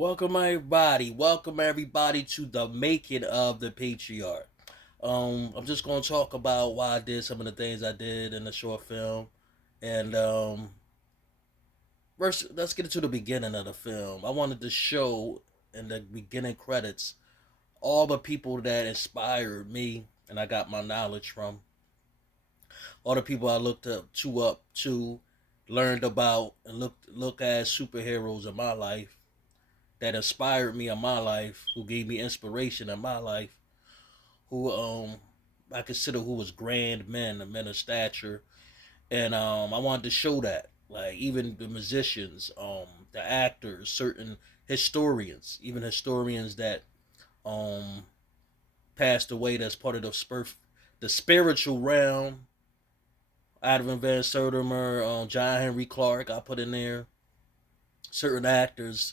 Welcome everybody to the making of the Patriarch. I'm just gonna talk about why I did some of the things I did in the short film, and first let's get into the beginning of the film. I wanted to show in the beginning credits all the people that inspired me, and I got my knowledge from all the people I looked up to, learned about, and look as superheroes in my life that inspired me in my life, who gave me inspiration in my life, who I consider who was grand men, men of stature, and I wanted to show that, like, even the musicians, the actors, certain historians, even historians that um passed away, that's part of the spiritual realm. Advin Van Sertimer, John Henry Clark, I put in there. Certain actors,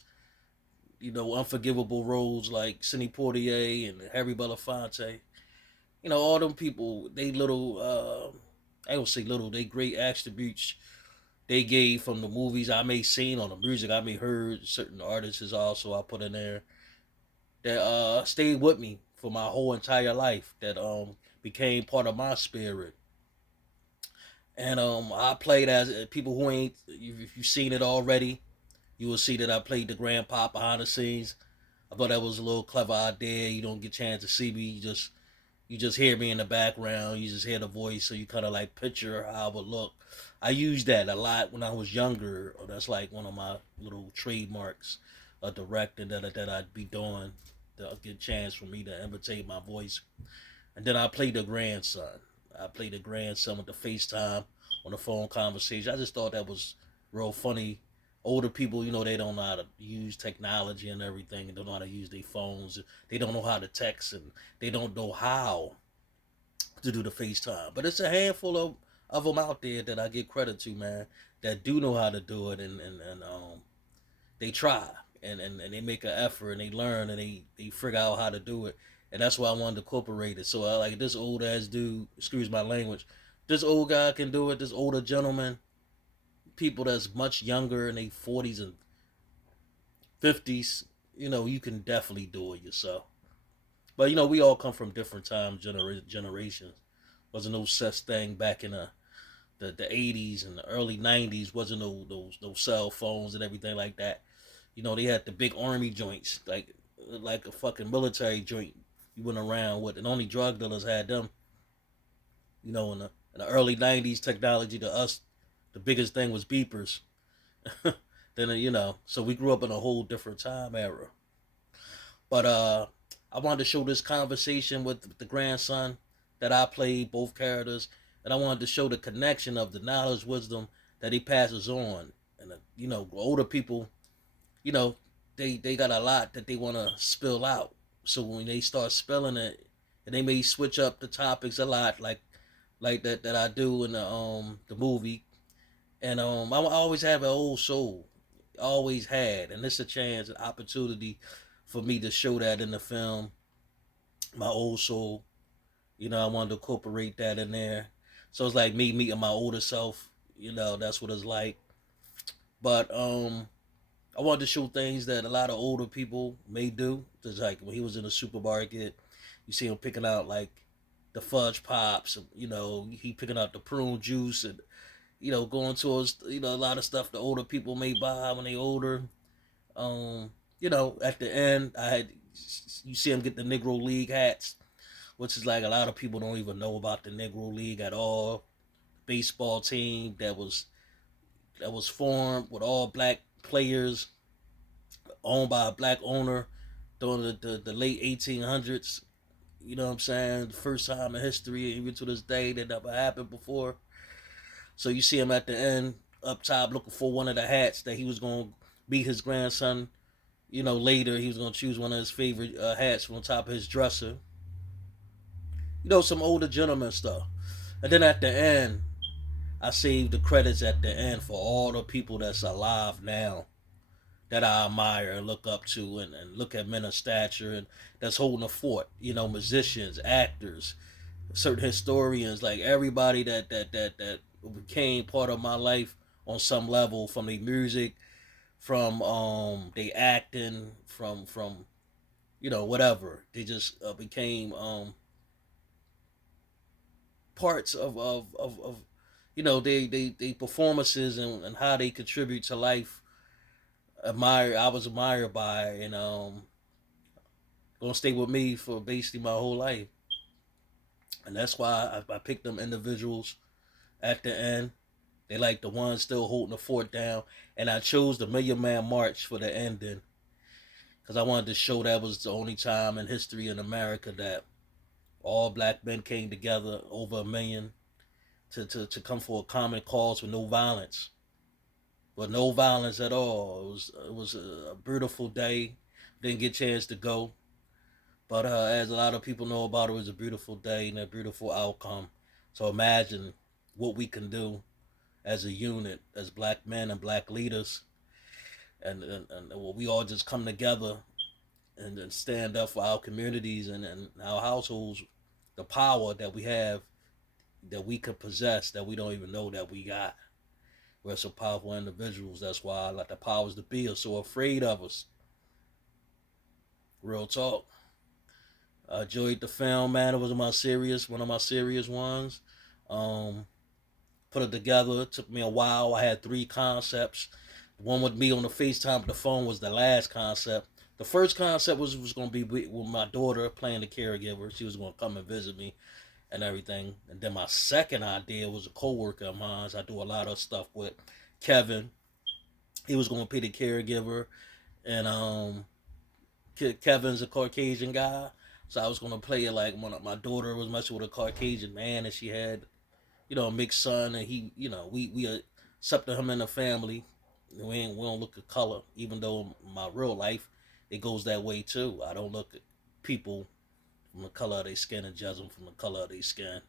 unforgivable roles like Sidney Poitier and Harry Belafonte. All them people, they little, I don't say little, they great attributes they gave from the movies I may seen, on the music I may heard. Certain artists is also I put in there that stayed with me for my whole entire life, that became part of my spirit. And I played as people who ain't, if you've seen it already, you will see that I played the grandpa behind the scenes. I thought that was a little clever idea. You don't get a chance to see me. You just hear me in the background. You just hear the voice, so you kind of like picture how I would look. I used that a lot when I was younger. That's like one of my little trademarks of directing that I'd be doing. To get a chance for me to imitate my voice. And then I played the grandson. I played the grandson with the FaceTime on the phone conversation. I just thought that was real funny. Older people, they don't know how to use technology and everything, and don't know how to use their phones. They don't know how to text, and they don't know how to do the FaceTime. But it's a handful of them out there that I give credit to, man, that do know how to do it, and they try, and they make an effort, and they learn, and they figure out how to do it. And that's why I wanted to incorporate it. So I like this old ass dude, excuse my language, this old guy can do it, this older gentleman, people that's much younger in their 40s and 50s, you can definitely do it yourself. But we all come from different generations. Wasn't no such thing back in the 80s and the early 90s. Wasn't no cell phones and everything like that. They had the big army joints, like a fucking military joint you went around with, and only drug dealers had them. In the early 90s, technology to us, the biggest thing was beepers. Then so we grew up in a whole different time era. But I wanted to show this conversation with the grandson that I played both characters, and I wanted to show the connection of the knowledge, wisdom that he passes on, and older people, you know, they got a lot that they want to spill out. So when they start spilling it, and they may switch up the topics a lot, like that I do in the movie, and I always have an old soul, always had, and this is a chance, an opportunity for me to show that in the film, my old soul. I wanted to incorporate that in there, so it's like me meeting my older self. That's what it's like. But I wanted to show things that a lot of older people may do. Just like when he was in the supermarket, you see him picking out like the fudge pops. He picking out the prune juice, and going towards a lot of stuff the older people may buy when they older. Um, at the end, you see him get the Negro League hats, which is like a lot of people don't even know about the Negro League at all. Baseball team that was formed with all black players, owned by a black owner during the late 1800s. You know what I'm saying? The first time in history, even to this day, that never happened before. So you see him at the end, up top, looking for one of the hats that he was going to beat his grandson. Later he was going to choose one of his favorite hats from on top of his dresser. Some older gentleman stuff. And then at the end, I saved the credits at the end for all the people that's alive now that I admire and look up to, and look at men of stature and that's holding a fort. Musicians, actors, certain historians, like everybody that became part of my life on some level, from their music, from they acting, from whatever. They just became parts of they performances and how they contribute to life. I was admired by, and gonna stay with me for basically my whole life. And that's why I picked them individuals at the end. They like the ones still holding the fort down, and I chose the Million Man March for the ending because I wanted to show that was the only time in history in America that all black men came together, over a million, to come for a common cause with no violence, with no violence at all. It was a beautiful day. Didn't get a chance to go, but as a lot of people know about it, was a beautiful day and a beautiful outcome. So imagine what we can do as a unit, as black men and black leaders, and we all just come together and stand up for our communities and our households, the power that we have, that we could possess, that we don't even know that we got. We're so powerful individuals. That's why like the powers that be are so afraid of us. Real talk. I enjoyed the film, man. It was one of my serious ones. Um, Put it together. It took me a while. I had three concepts. The one with me on the FaceTime, but the phone was the last concept. The first concept was going to be with my daughter playing the caregiver. She was going to come and visit me and everything. And then my second idea was a coworker of mine. I do a lot of stuff with Kevin. He was going to be the caregiver, and Kevin's a Caucasian guy, so I was going to play it like when my daughter was messing with a Caucasian man, and she had a mixed son, and he we accepted him in the family. We don't look at color, even though in my real life it goes that way too. I don't look at people from the color of their skin and judge them from the color of their skin.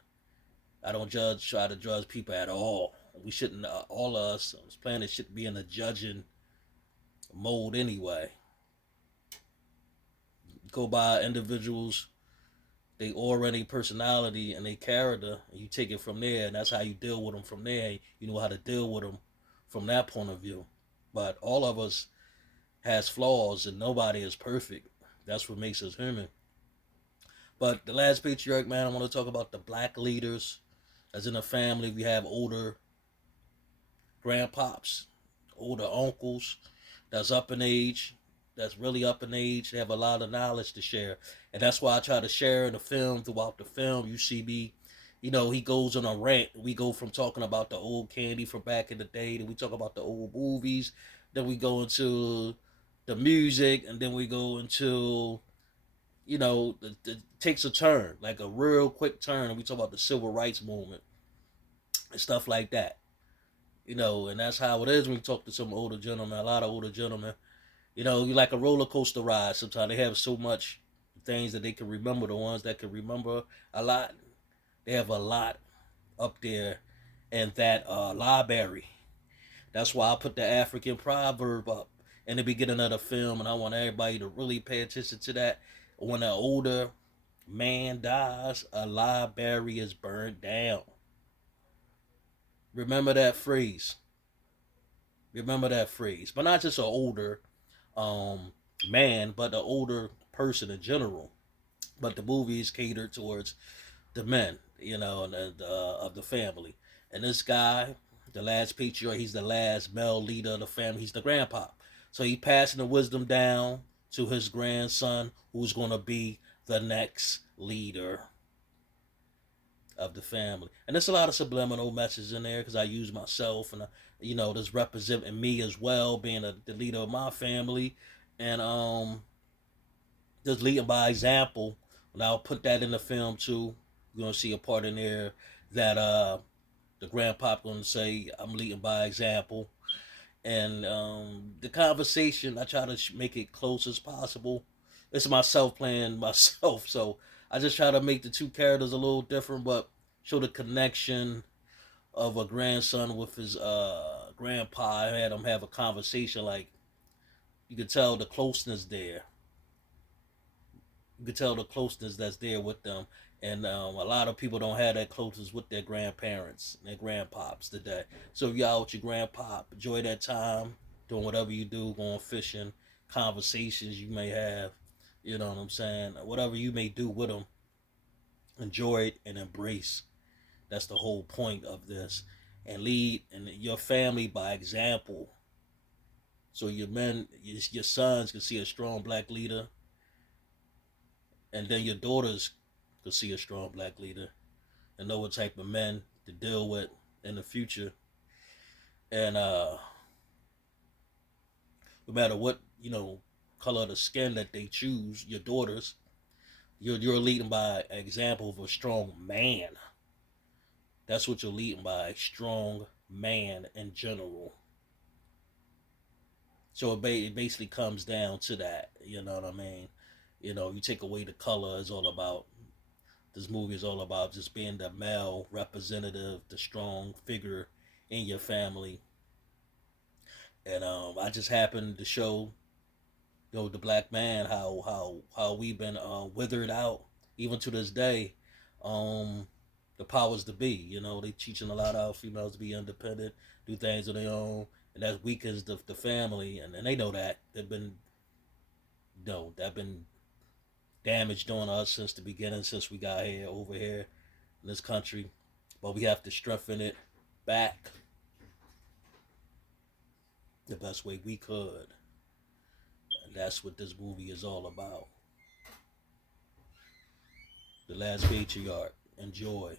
I don't try to judge people at all. We shouldn't. All of us on this planet should be in a judging mode anyway. Go by individuals, they aura, their personality, and their character, and you take it from there, and that's how you deal with them from there. You know how to deal with them from that point of view. But all of us has flaws, and nobody is perfect. That's what makes us human. But the last patriarch, man, I want to talk about the black leaders. As in a family, we have older grandpops, older uncles that's up in age, that's really up in age. They have a lot of knowledge to share. And that's why I try to share in the film, throughout the film. You see me, he goes on a rant. We go from talking about the old candy from back in the day, then we talk about the old movies, then we go into the music, and then we go into, it takes a turn, like a real quick turn, and we talk about the civil rights movement and stuff like that. And that's how it is when you talk to some older gentlemen, a lot of older gentlemen. You like a roller coaster ride. Sometimes they have so much things that they can remember. The ones that can remember a lot, they have a lot up there in that library. That's why I put the African proverb up in the beginning of the film, and I want everybody to really pay attention to that. When an older man dies, a library is burned down. Remember that phrase. Remember that phrase. But not just an older um, man, but an older person in general. But the movie is catered towards the men, of the family. And this guy, the last patriarch, he's the last male leader of the family. He's the grandpa. So he's passing the wisdom down to his grandson, who's going to be the next leader of the family. And there's a lot of subliminal messages in there because I use myself, and this representing me as well, being the leader of my family, and just leading by example. And I'll put that in the film too. You're gonna see a part in there that the grandpa gonna say, "I'm leading by example." And the conversation, I try to make it close as possible. It's myself playing myself, so I just try to make the two characters a little different, but show the connection of a grandson with his grandpa. I had him have a conversation, like you could tell the closeness there. You could tell the closeness that's there with them. And a lot of people don't have that closeness with their grandparents, their grandpops today. So if y'all with your grandpop, enjoy that time. doing whatever you do, going fishing, conversations you may have, you know what I'm saying? Whatever you may do with them, enjoy it and embrace. That's the whole point of this. And lead and your family by example. So your men, your sons can see a strong black leader, and then your daughters can see a strong black leader and know what type of men to deal with in the future. And no matter what, color of the skin that they choose, your daughters, you're leading by an example of a strong man. That's what you're leading by, a strong man in general. So it basically comes down to that. You know what I mean? You take away the color, it's all about, this movie is all about just being the male representative, the strong figure in your family. And I just happened to show, the black man how we've been withered out even to this day. Um, the powers to be, they teaching a lot of females to be independent, do things on their own, and that weakens the family, and they know that they've been, that been damaged on us since the beginning, since we got here over here in this country, but we have to strengthen it back the best way we could, and that's what this movie is all about. The Last Patriarch. Enjoy.